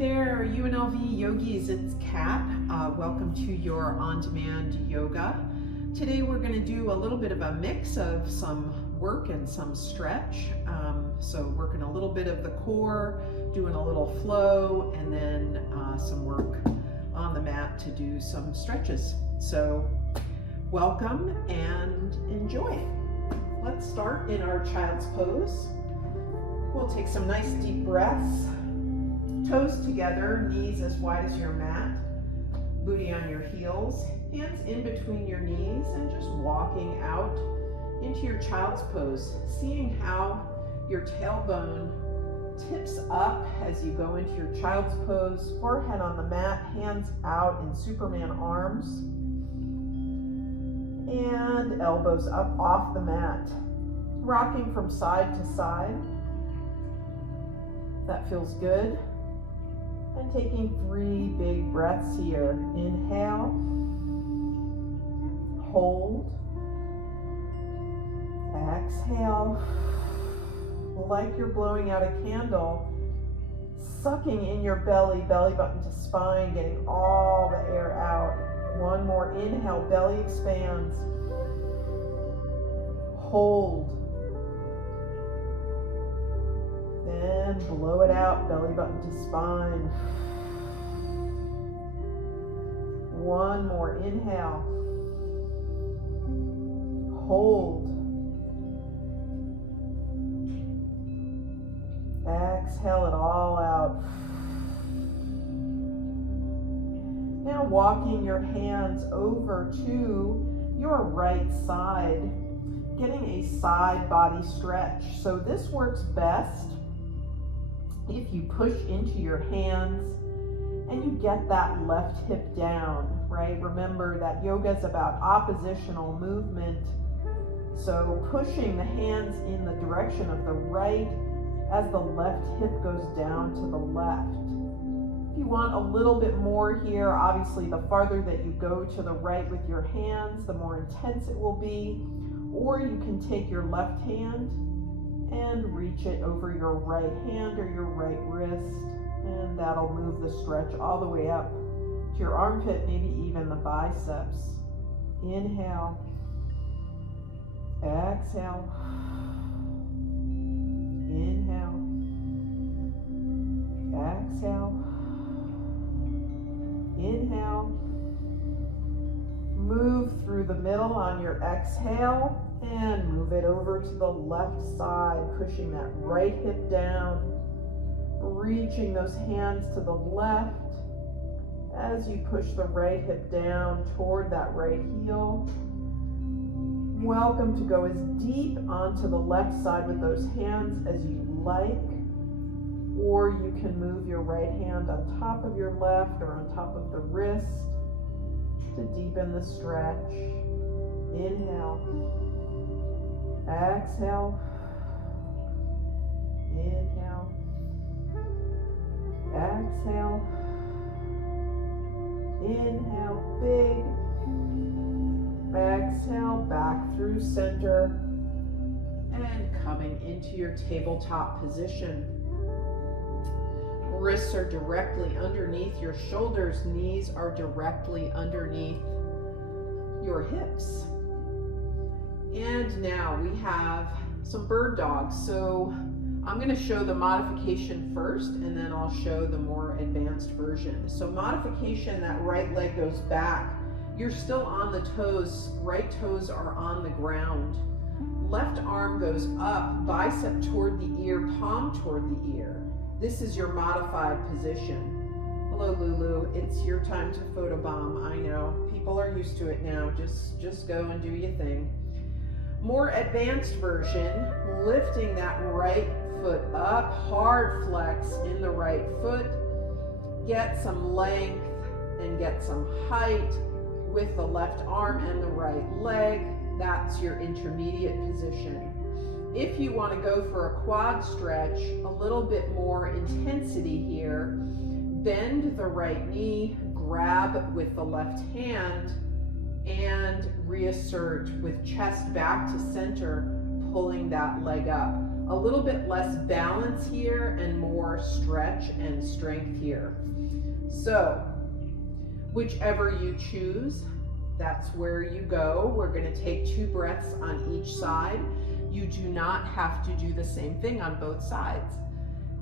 there, UNLV yogis, it's Kat. Welcome to your on-demand yoga. Today we're going to do a little bit of a mix of some work and some stretch. So working a little bit of the core, doing a little flow, and then some work on the mat to do some stretches. So welcome and enjoy. Let's start in our child's pose. We'll take some nice deep breaths. Toes together, knees as wide as your mat, booty on your heels, hands in between your knees, and just walking out into your child's pose, seeing how your tailbone tips up as you go into your child's pose, forehead on the mat, hands out in Superman arms, and elbows up off the mat, rocking from side to side. That feels good. And taking 3 big breaths here. Inhale, hold, exhale, like you're blowing out a candle, sucking in your belly, belly button to spine, getting all the air out. One more inhale, belly expands, hold, then blow it out, belly button to spine. One more inhale. Hold. Exhale it all out. Now walking your hands over to your right side, getting a side body stretch. So this works best if you push into your hands and you get that left hip down, right? Remember that yoga is about oppositional movement. So pushing the hands in the direction of the right as the left hip goes down to the left. If you want a little bit more here, obviously the farther that you go to the right with your hands, the more intense it will be. Or you can take your left hand and reach it over your right hand or your right wrist, and that'll move the stretch all the way up to your armpit, maybe even the biceps. Inhale, exhale, inhale, exhale, inhale. Move through the middle on your exhale and move it over to the left side, pushing that right hip down, reaching those hands to the left as you push the right hip down toward that right heel. Welcome to go as deep onto the left side with those hands as you like, or you can move your right hand on top of your left or on top of the wrist to deepen the stretch. Inhale, exhale, inhale, exhale, inhale, big, exhale, back through center, and coming into your tabletop position. Wrists are directly underneath your shoulders, knees are directly underneath your hips. And now we have some bird dogs. So I'm going to show the modification first, and then I'll show the more advanced version. So modification, that right leg goes back. You're still on the toes, right toes are on the ground. Left arm goes up, bicep toward the ear, palm toward the ear. This is your modified position. Hello, Lulu. It's your time to photobomb. I know. People are used to it now. Just go and do your thing. More advanced version, lifting that right foot up, hard flex in the right foot. Get some length and get some height with the left arm and the right leg. That's your intermediate position. If you want to go for a quad stretch, a little bit more intensity here, bend the right knee, grab with the left hand, and reassert with chest back to center, pulling that leg up. A little bit less balance here and more stretch and strength here. So whichever you choose, that's where you go. We're going to take 2 breaths on each side. You do not have to do the same thing on both sides.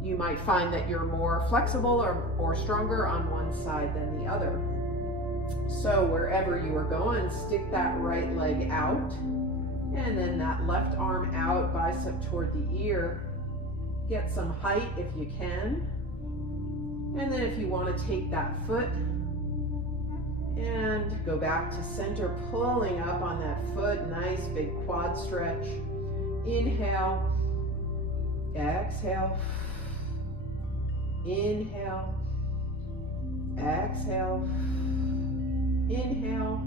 You might find that you're more flexible or stronger on one side than the other. So wherever you are going, stick that right leg out, and then that left arm out, bicep toward the ear. Get some height if you can. And then if you want to take that foot and go back to center, pulling up on that foot, nice big quad stretch. Inhale, exhale, inhale, exhale, inhale,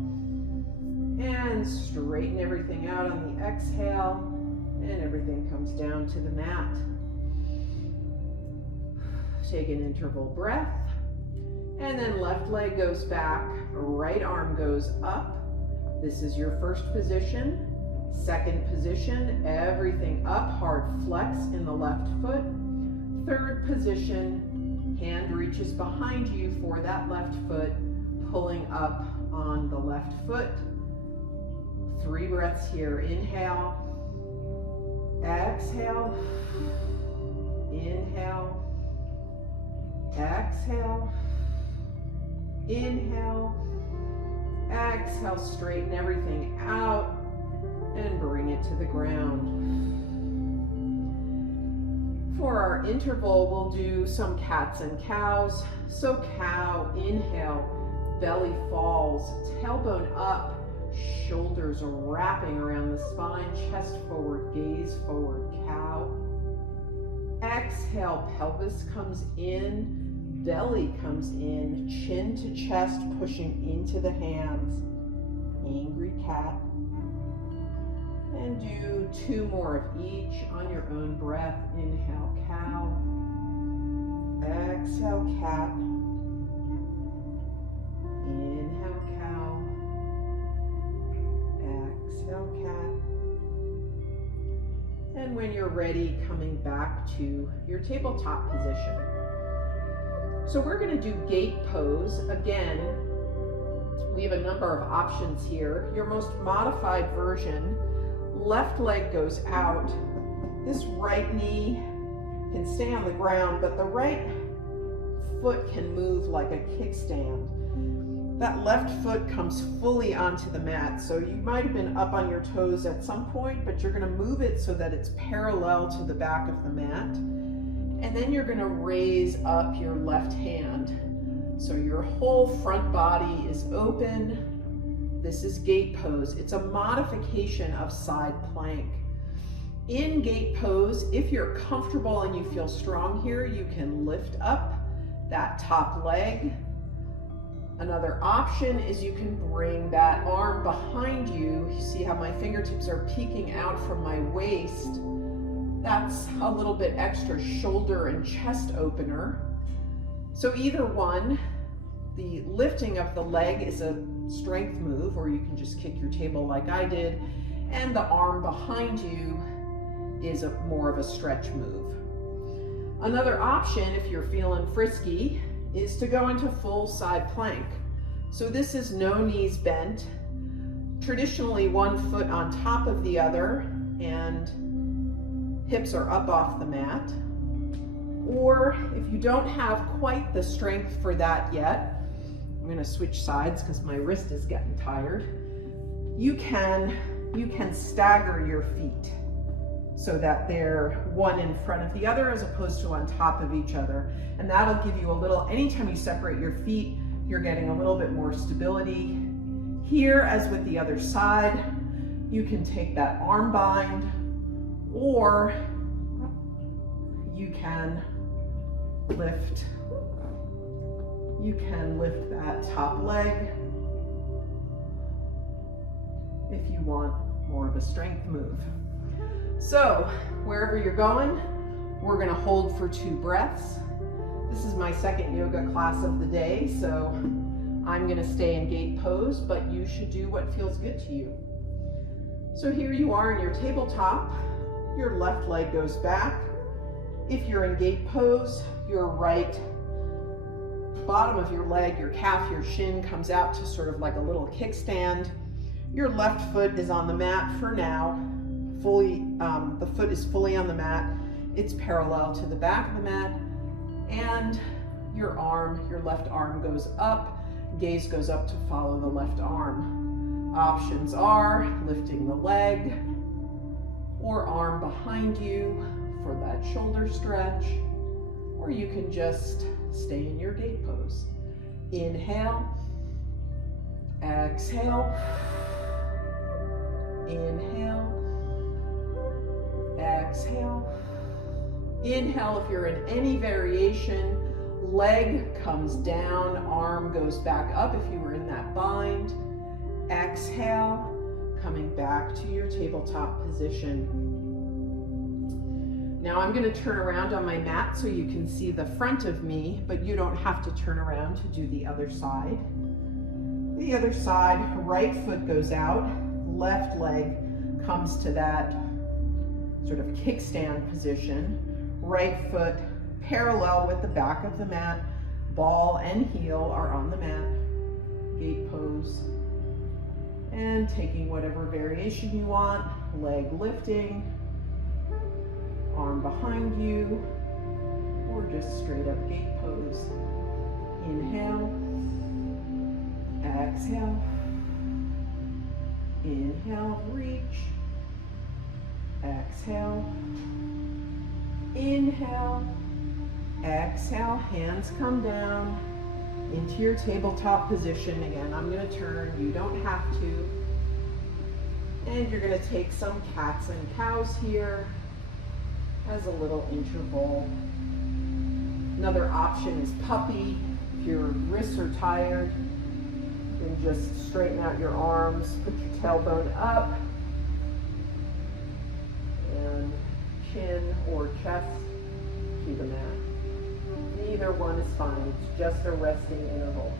and straighten everything out on the exhale, and everything comes down to the mat. Take an interval breath, and then left leg goes back, right arm goes up. This is your first position. Second position, everything up, hard flex in the left foot. Third position, hand reaches behind you for that left foot, pulling up on the left foot. 3 breaths here. Inhale, exhale, inhale, exhale, inhale, exhale, straighten everything out and bring it to the ground. For our interval, we'll do some cats and cows. So cow, inhale, belly falls, tailbone up, shoulders wrapping around the spine, chest forward, gaze forward, cow. Exhale, pelvis comes in, belly comes in, chin to chest, pushing into the hands. Angry cat. And do 2 more of each on your own breath. Inhale, cow. Exhale, cat. Inhale, cow. Exhale, cat. And when you're ready, coming back to your tabletop position. So we're going to do gate pose. Again, we have a number of options here. Your most modified version, left leg goes out. This right knee can stay on the ground, but the right foot can move like a kickstand. That left foot comes fully onto the mat. So you might have been up on your toes at some point, but you're going to move it so that it's parallel to the back of the mat. And then you're going to raise up your left hand. So your whole front body is open. This is gate pose. It's a modification of side plank. In gate pose, if you're comfortable and you feel strong here, you can lift up that top leg. Another option is you can bring that arm behind you. You see how my fingertips are peeking out from my waist. That's a little bit extra shoulder and chest opener. So either one, the lifting of the leg is a strength move, or you can just kick your table like I did, and the arm behind you is more of a stretch move. Another option, if you're feeling frisky, is to go into full side plank. So this is no knees bent, traditionally one foot on top of the other, and hips are up off the mat. Or if you don't have quite the strength for that yet, I'm going to switch sides because my wrist is getting tired. You can stagger your feet so that they're one in front of the other as opposed to on top of each other. And that'll give you a little, anytime you separate your feet, you're getting a little bit more stability. Here, as with the other side, you can take that arm bind, or you can lift that top leg if you want more of a strength move. So wherever you're going, we're going to hold for 2 breaths. This is my second yoga class of the day, so I'm going to stay in gate pose, but you should do what feels good to you. So here you are in your tabletop. your left leg goes back. If you're in gate pose, your right bottom of your leg, your calf, your shin comes out to sort of like a little kickstand. Your left foot is on the mat for now. The foot is fully on the mat. It's parallel to the back of the mat. And your left arm goes up. Gaze goes up to follow the left arm. Options are lifting the leg or arm behind you for that shoulder stretch, or you can just stay in your gate pose. Inhale, exhale, inhale, exhale. Inhale if you're in any variation, leg comes down, arm goes back up if you were in that bind. Exhale, coming back to your tabletop position. Now I'm going to turn around on my mat so you can see the front of me, but you don't have to turn around to do the other side. The other side, right foot goes out, left leg comes to that sort of kickstand position. Right foot parallel with the back of the mat, ball and heel are on the mat, gate pose. And taking whatever variation you want, leg lifting, arm behind you, or just straight up gate pose. Inhale, exhale, inhale, reach, exhale, inhale, exhale, hands come down into your tabletop position. Again, I'm going to turn, you don't have to. And you're going to take some cats and cows here as a little interval. Another option is puppy. If your wrists are tired, you can just straighten out your arms, put your tailbone up, and chin or chest to the mat. Either one is fine, it's just a resting interval.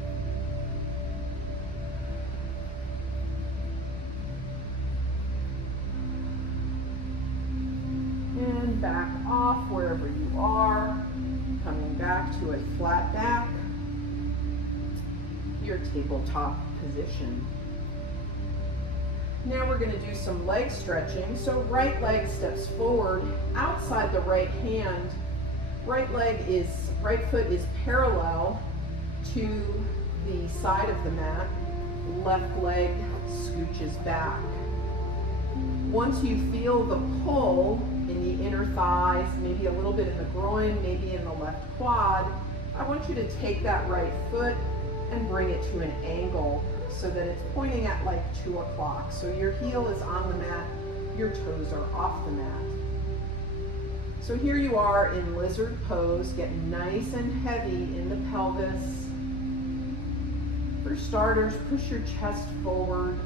And back off wherever you are, coming back to a flat back, your tabletop position. Now we're going to do some leg stretching. So right leg steps forward outside the right hand. Right foot is parallel to the side of the mat. Left leg scooches back. Once you feel the pull in the inner thighs, maybe a little bit in the groin, maybe in the left quad, I want you to take that right foot and bring it to an angle so that it's pointing at like 2 o'clock. So your heel is on the mat, your toes are off the mat. So here you are in lizard pose, getting nice and heavy in the pelvis. For starters, push your chest forward.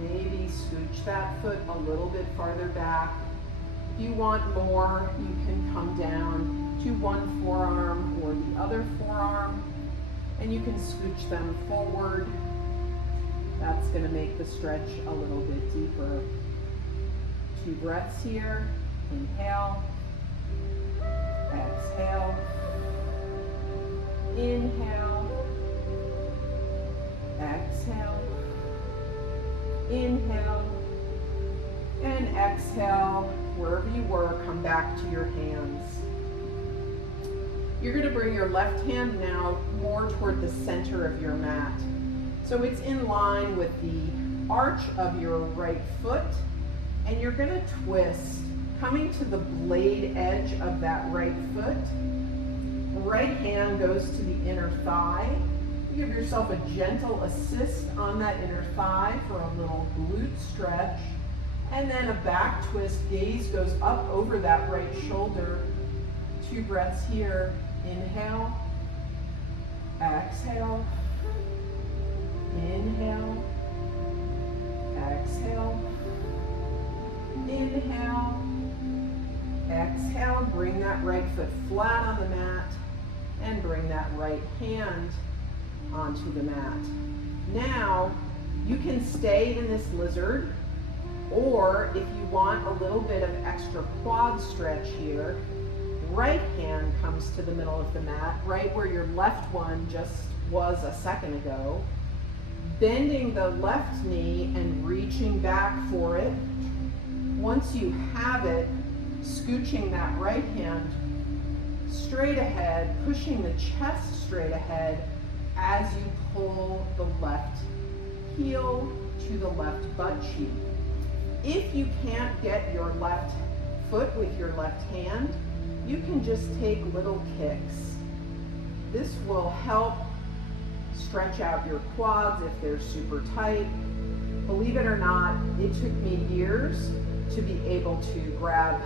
Maybe scooch that foot a little bit farther back. If you want more, you can come down to one forearm or the other forearm, and you can scooch them forward. That's going to make the stretch a little bit deeper. 2 breaths here. Inhale. Exhale. Inhale. Exhale. Inhale. And exhale. Wherever you were, come back to your hands. You're going to bring your left hand now more toward the center of your mat. So it's in line with the arch of your right foot, and you're going to twist, coming to the blade edge of that right foot. Right hand goes to the inner thigh. You give yourself a gentle assist on that inner thigh for a little glute stretch. And then a back twist, gaze goes up over that right shoulder. 2 breaths here. Inhale. Exhale. Inhale. Exhale. Inhale. Exhale. Bring that right foot flat on the mat and bring that right hand onto the mat. Now, you can stay in this lizard Or if you want a little bit of extra quad stretch here, right hand comes to the middle of the mat, right where your left one just was a second ago. Bending the left knee and reaching back for it. Once you have it, scooching that right hand straight ahead, pushing the chest straight ahead as you pull the left heel to the left butt cheek. If you can't get your left foot with your left hand, you can just take little kicks. This will help stretch out your quads if they're super tight. Believe it or not, it took me years to be able to grab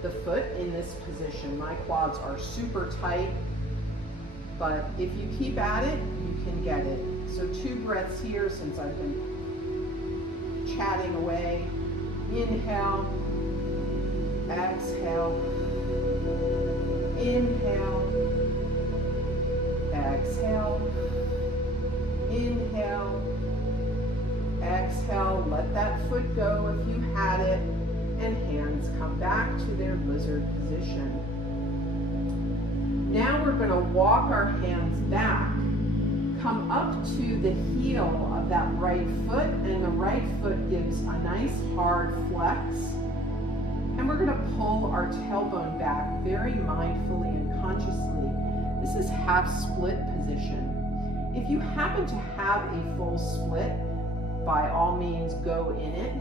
the foot in this position. My quads are super tight, but if you keep at it, you can get it. So 2 breaths here since I've been chatting away. Inhale, exhale, inhale, exhale, inhale, exhale. Let that foot go if you had it, and hands come back to their lizard position. Now we're going to walk our hands back, come up to the heel of that right foot, and the right foot gives a nice hard flex. And we're going to pull our tailbone back very mindfully and consciously. This is half split position. If you happen to have a full split, by all means go in it.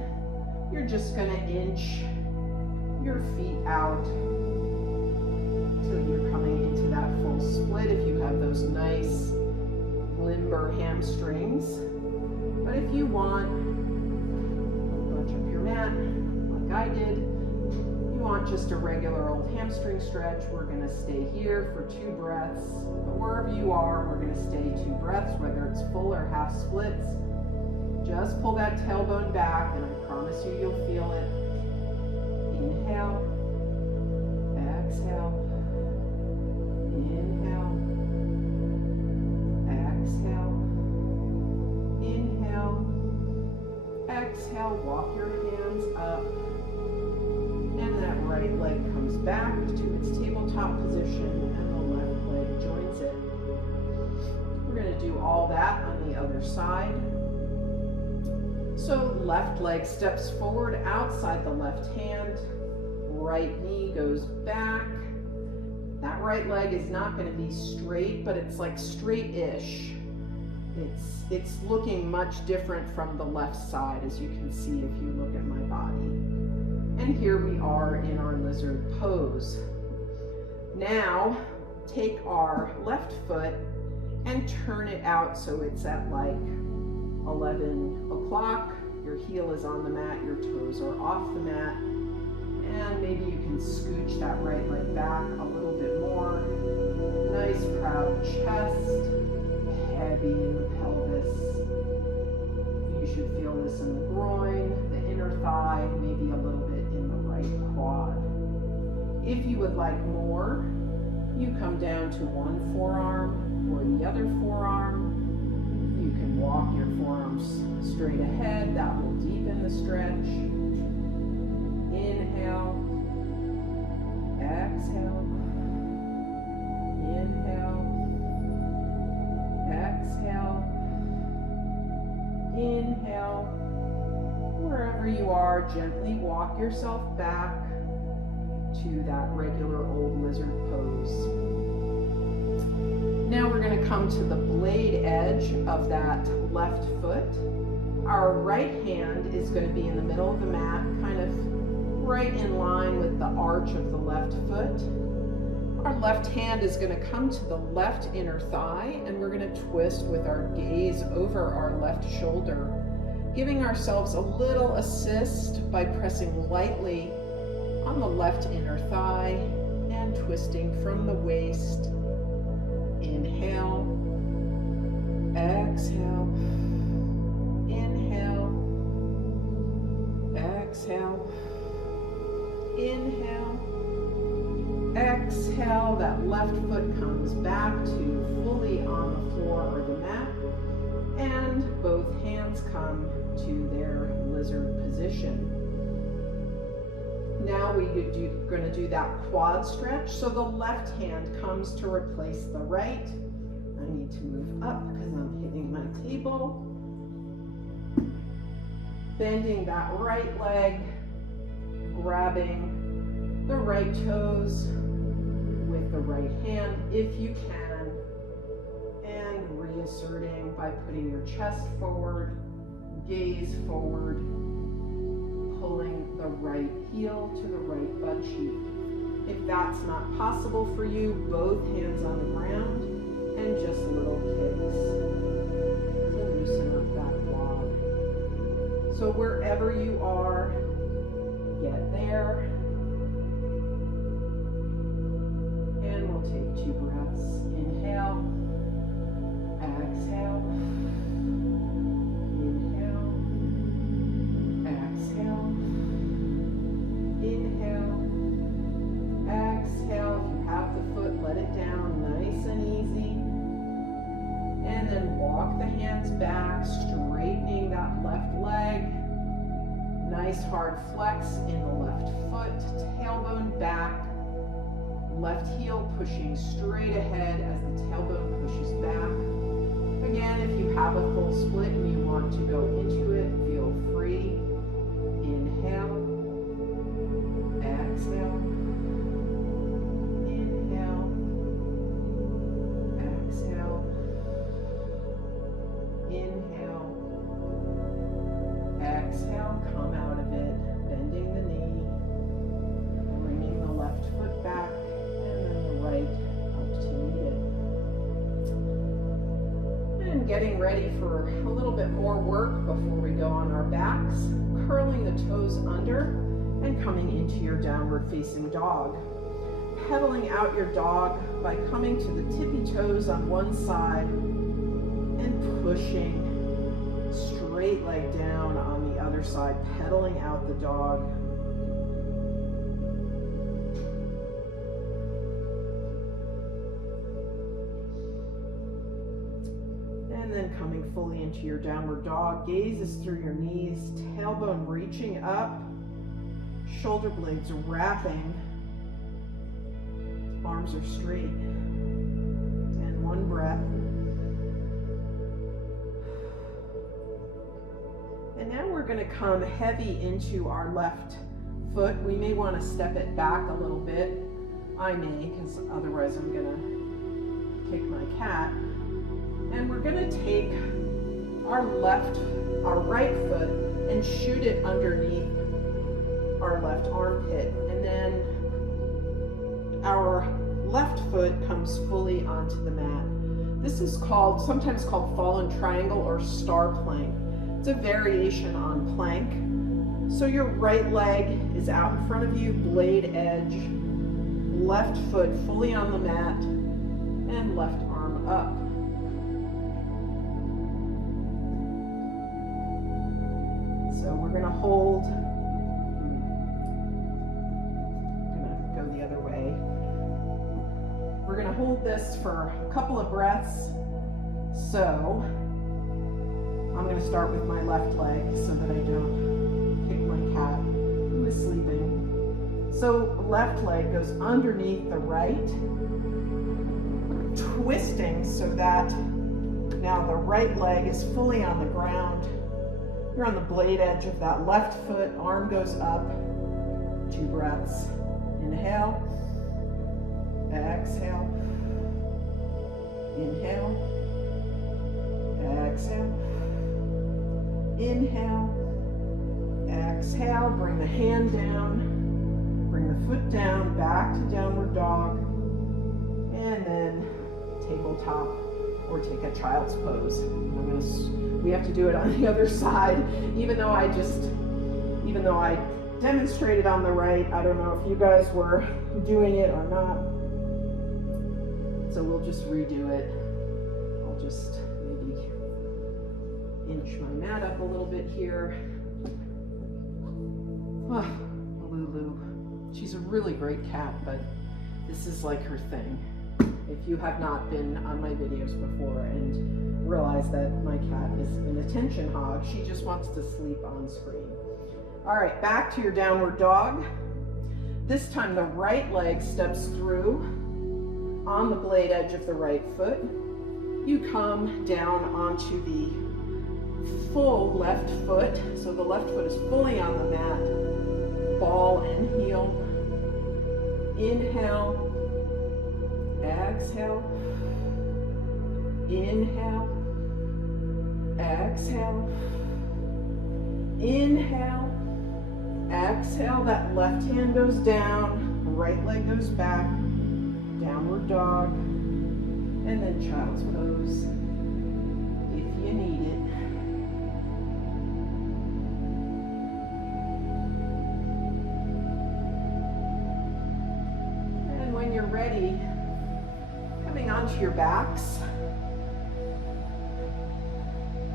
You're just going to inch your feet out till you're coming into that full split if you have those nice limber hamstrings. But if you want, bunch up your mat like I did. You want just a regular old hamstring stretch, we're going to stay here for 2 breaths. But wherever you are, we're going to stay 2 breaths, whether it's full or half splits. Just pull that tailbone back, and I promise you, you'll feel it. Inhale, exhale, inhale, exhale, inhale, exhale. Walk your hands up, and that right leg comes back to its tabletop position, and the left leg joins it. We're going to do all that on the other side. So left leg steps forward outside the left hand, right knee goes back. That right leg is not going to be straight, but it's like straight-ish. It's looking much different from the left side, as you can see if you look at my body. And here we are in our lizard pose. Now take our left foot and turn it out so it's at like 11 o'clock, your heel is on the mat, your toes are off the mat, and maybe you can scooch that right leg back a little bit more. Nice proud chest, heavy in the pelvis. You should feel this in the groin, the inner thigh, maybe a little bit in the right quad. If you would like more, you come down to one forearm or the other forearm. You can walk your forearms straight ahead. That will deepen the stretch. Inhale. Exhale. Inhale. Exhale. Inhale. Wherever you are, gently walk yourself back to that regular old lizard pose. Now we're going to come to the blade edge of that left foot. Our right hand is going to be in the middle of the mat, kind of right in line with the arch of the left foot. Our left hand is going to come to the left inner thigh, and we're going to twist with our gaze over our left shoulder, giving ourselves a little assist by pressing lightly on the left inner thigh and twisting from the waist. Inhale, exhale, inhale, exhale, inhale, exhale. That left foot comes back to fully on the floor or the mat, and both hands come to their lizard position. Now we're going to do that quad stretch. So the left hand comes to replace the right. I need to move up because I'm hitting my table. Bending that right leg, grabbing the right toes with the right hand if you can, and reasserting by putting your chest forward, gaze forward, pulling the right heel to the right butt cheek. If that's not possible for you, both hands on the ground and just little kicks to loosen up that quad. So wherever you are, get there. And we'll take 2 breaths. Inhale, exhale, inhale, exhale, inhale, exhale. If you have the foot, let it down nice and easy. And then walk the hands back, straightening that left leg. Nice hard flex in the left foot, tailbone back, left heel pushing straight ahead as the tailbone pushes back. Again, if you have a full split and you want to go into it, feel free. Inhale, exhale, inhale, exhale, inhale, exhale, come out of it, bending the knee, bringing the left foot back, and then the right up to meet it. And getting ready for a little bit more work before we go on our backs, curling the toes under and coming into your downward facing dog. Pedaling out your dog by coming to the tippy toes on one side and pushing straight leg down on the other side, pedaling out the dog. And then coming fully into your downward dog, gazes through your knees, tailbone reaching up, shoulder blades wrapping, arms are straight. And one breath. And now we're going to come heavy into our left foot. We may want to step it back a little bit. I may, because otherwise I'm going to kick my cat. And we're going to take our right foot and shoot it underneath our left armpit. And then our left foot comes fully onto the mat. This is sometimes called fallen triangle or star plank. It's a variation on plank. So your right leg is out in front of you, blade edge, left foot fully on the mat, and left arm up. So we're going to hold, I'm going to go the other way. We're going to hold this for a couple of breaths. So I'm going to start with my left leg so that I don't kick my cat who is sleeping. So left leg goes underneath the right, twisting so that now the right leg is fully on the ground. You're on the blade edge of that left foot, arm goes up, 2 breaths. Inhale, exhale, inhale, exhale, inhale, exhale, bring the hand down, bring the foot down, back to downward dog, and then tabletop or take a child's pose. We have to do it on the other side, even though I demonstrated on the right. I don't know if you guys were doing it or not. So we'll just redo it. I'll just maybe inch my mat up a little bit here. Oh, Lulu. She's a really great cat, but this is like her thing. If you have not been on my videos before and realize that my cat is an attention hog, she just wants to sleep on screen. All right, back to your downward dog. This time the right leg steps through on the blade edge of the right foot. You come down onto the full left foot. So the left foot is fully on the mat. Ball and heel. Inhale. Exhale. Inhale. Exhale. Inhale. Exhale. That left hand goes down. Right leg goes back. Downward dog. And then child's pose if you need it. And when you're ready, coming onto your backs,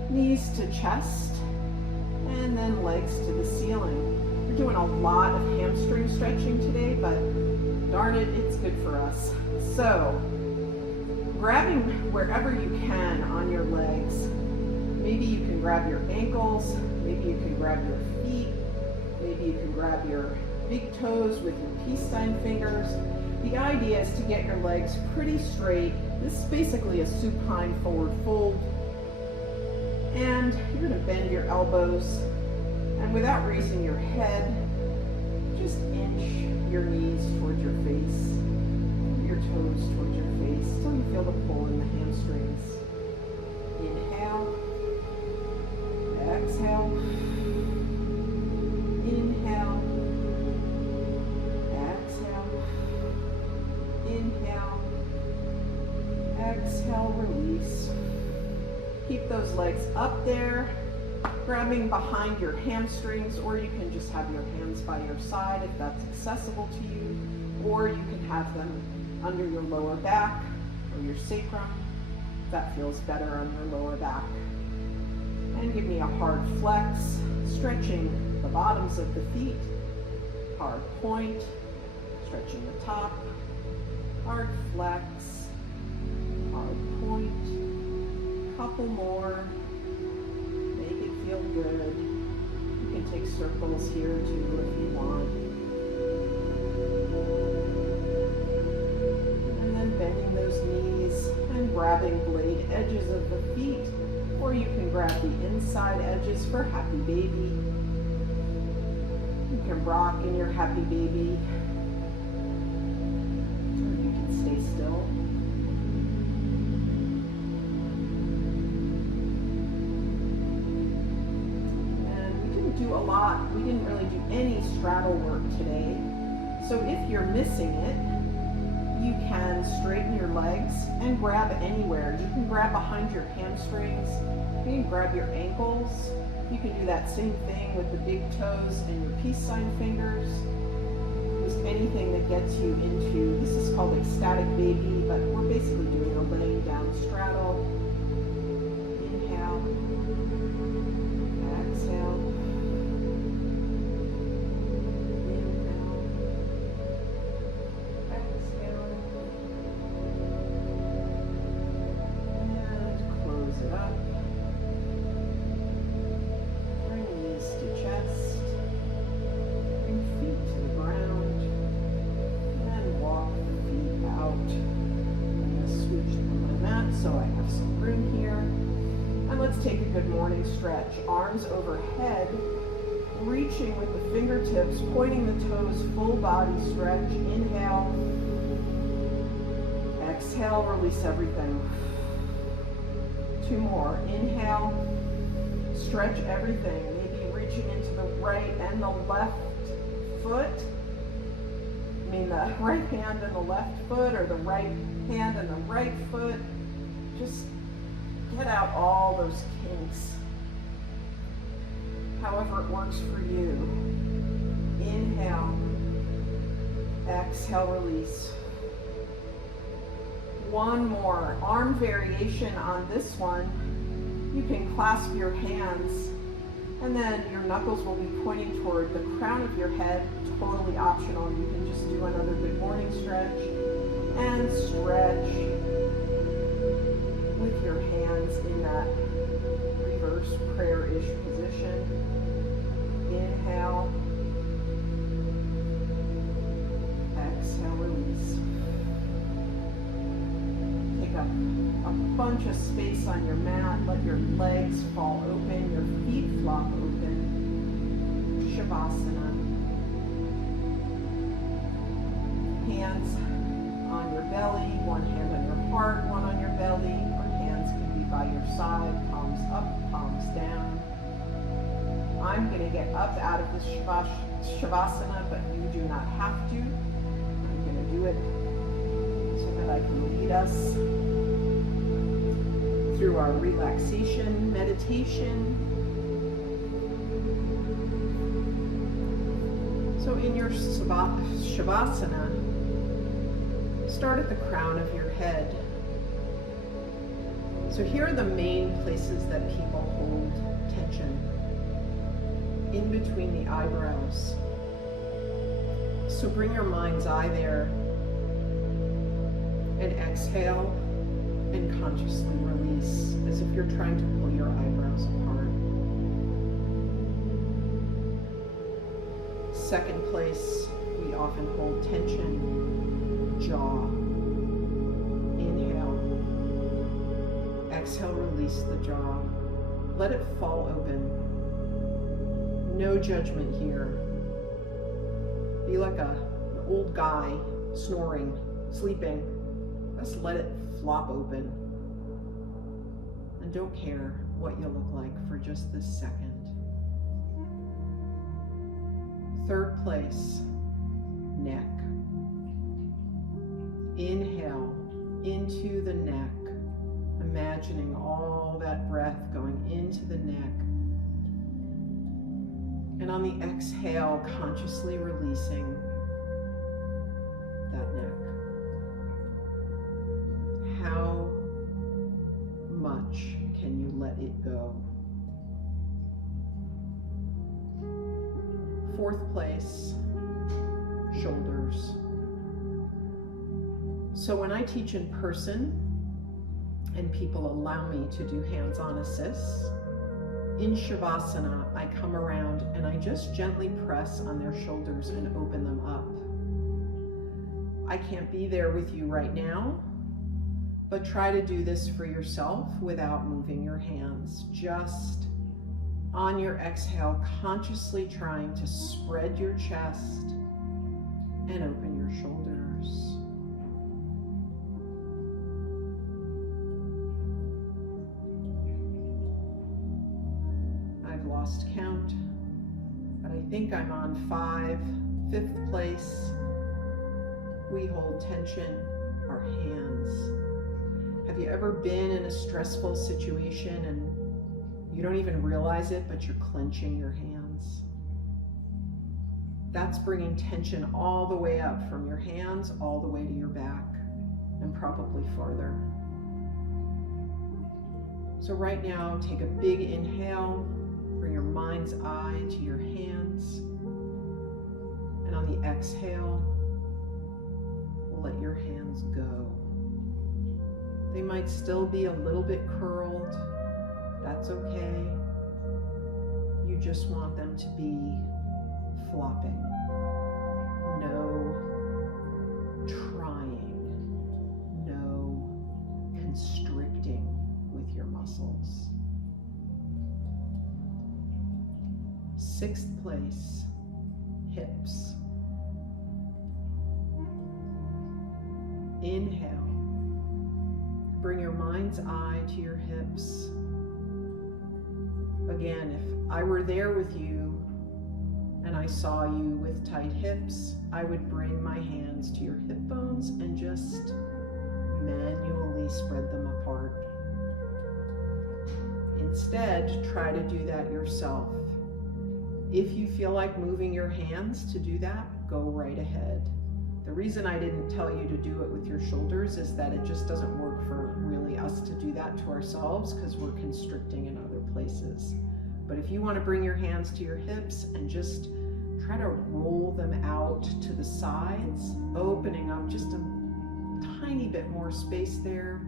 knees to chest, and then legs to the ceiling. We're doing a lot of hamstring stretching today, but darn it, it's good for us. So, grabbing wherever you can on your legs. Maybe you can grab your ankles, maybe you can grab your feet, maybe you can grab your big toes with your peace-sign fingers. The idea is to get your legs pretty straight. This is basically a supine forward fold. And you're going to bend your elbows, and without raising your head, just inch your knees towards your face, your toes towards your face, till you feel the pull in the hamstrings. Inhale, exhale, inhale, exhale, inhale, exhale, release. Keep those legs up there, grabbing behind your hamstrings, or you can just have your hands by your side if that's accessible to you, or you can have them under your lower back or your sacrum. That feels better on your lower back. And give me a hard flex, stretching the bottoms of the feet, hard point, stretching the top, hard flex, hard point. Couple more, make it feel good. You can take circles here too if you want. And then bending those knees and grabbing blade edges of the feet, or you can grab the inside edges for happy baby. You can rock in your happy baby, or you can stay still. We didn't really do any straddle work today. So if you're missing it, you can straighten your legs and grab anywhere. You can grab behind your hamstrings, you can grab your ankles, you can do that same thing with the big toes and your peace sign fingers. Just anything that gets you into, this is called ecstatic baby, but we're basically doing a laying down straddle. Inhale, exhale. Take a good morning stretch. Arms overhead, reaching with the fingertips, pointing the toes, full body stretch. Inhale. Exhale, release everything. Two more. Inhale. Stretch everything. Maybe reaching into the right and the left foot. I mean the right hand and the left foot, or the right hand and the right foot. Just get out all those kinks, however it works for you. Inhale, exhale, release. One more arm variation on this one. You can clasp your hands, and then your knuckles will be pointing toward the crown of your head. Totally optional. You can just do another good morning stretch and stretch with your hands in that reverse prayer-ish position. Inhale. a bunch of space on your mat. Let your legs fall open, your feet flop open. Shavasana. Hands on your belly, one hand on your heart, one on your belly, or hands can be by your side, palms up, palms down. I'm going to get up out of this Shavasana, but you do not have to. I'm going to do it so that I can lead us through our relaxation meditation. So in your Shavasana, start at the crown of your head. So here are the main places that people hold tension. In between the eyebrows. So bring your mind's eye there and exhale and consciously release as if you're trying to pull your eyebrows apart. Second place we often hold tension, jaw. Inhale. Exhale, release the jaw. Let it fall open. No judgment here. Be like an old guy snoring, sleeping. Just let it flop open. And don't care what you look like for just this second. Third place, neck. Inhale into the neck, imagining all that breath going into the neck. And on the exhale, consciously releasing that neck. How much can you let it go? Fourth place, shoulders. So when I teach in person and people allow me to do hands-on assists, in Shavasana, I come around and I just gently press on their shoulders and open them up. I can't be there with you right now, but try to do this for yourself without moving your hands. Just on your exhale, consciously trying to spread your chest and open your shoulders. Lost count, but I think I'm on 5. Fifth place, we hold tension, our hands. Have you ever been in a stressful situation and you don't even realize it, but you're clenching your hands? That's bringing tension all the way up from your hands all the way to your back and probably farther. So right now, take a big inhale. Bring your mind's eye to your hands. And on the exhale, we'll let your hands go. They might still be a little bit curled. That's okay. You just want them to be flopping. No trying. No constricting with your muscles. Sixth place, hips. Inhale. Bring your mind's eye to your hips. Again, if I were there with you and I saw you with tight hips, I would bring my hands to your hip bones and just manually spread them apart. Instead, try to do that yourself. If you feel like moving your hands to do that, go right ahead. The reason I didn't tell you to do it with your shoulders is that it just doesn't work for really us to do that to ourselves because we're constricting in other places. But if you want to bring your hands to your hips and just try to roll them out to the sides, opening up just a tiny bit more space there,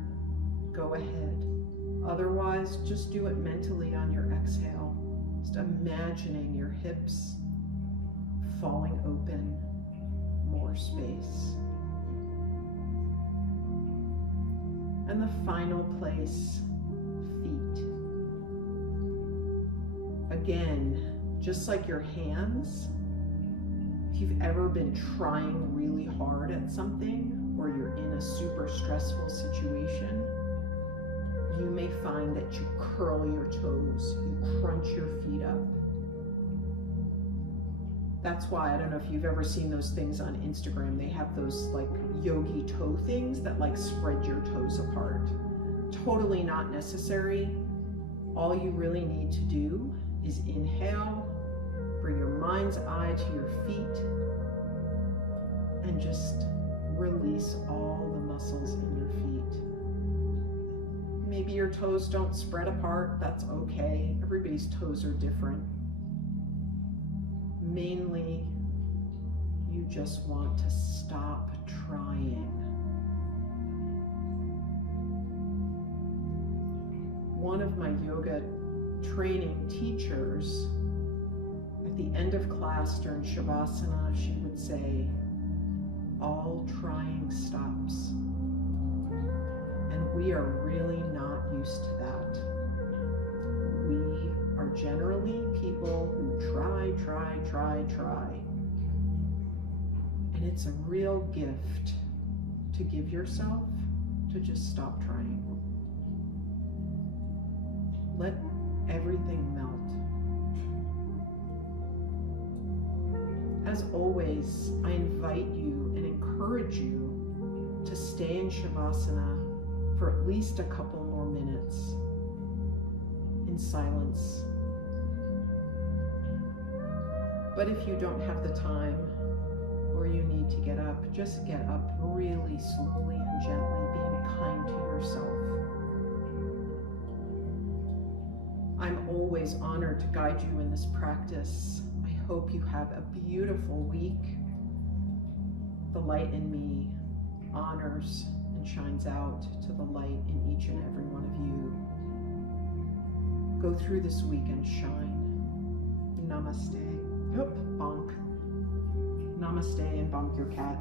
go ahead. Otherwise, just do it mentally on your exhale. Just imagining your hips falling open, more space. And the final place, feet. Again, just like your hands, if you've ever been trying really hard at something or you're in a super stressful situation, you may find that you curl your toes, you crunch your feet up. That's why, I don't know if you've ever seen those things on Instagram, they have those like yogi toe things that like spread your toes apart. Totally not necessary. All you really need to do is inhale, bring your mind's eye to your feet, and just release all the muscles in your feet. Maybe your toes don't spread apart, that's okay. Everybody's toes are different. Mainly, you just want to stop trying. One of my yoga training teachers, at the end of class during Shavasana, she would say, all trying stops. And we are really not used to that. We are generally people who try. And it's a real gift to give yourself to just stop trying. Let everything melt. As always, I invite you and encourage you to stay in Shavasana for at least a couple more minutes in silence. But if you don't have the time or you need to get up, just get up really slowly and gently, being kind to yourself. I'm always honored to guide you in this practice. I hope you have a beautiful week. The light in me honors and shines out to the light in each and every one of you. Go through this week and shine. Namaste. Oop, bonk. Namaste and bonk your cat.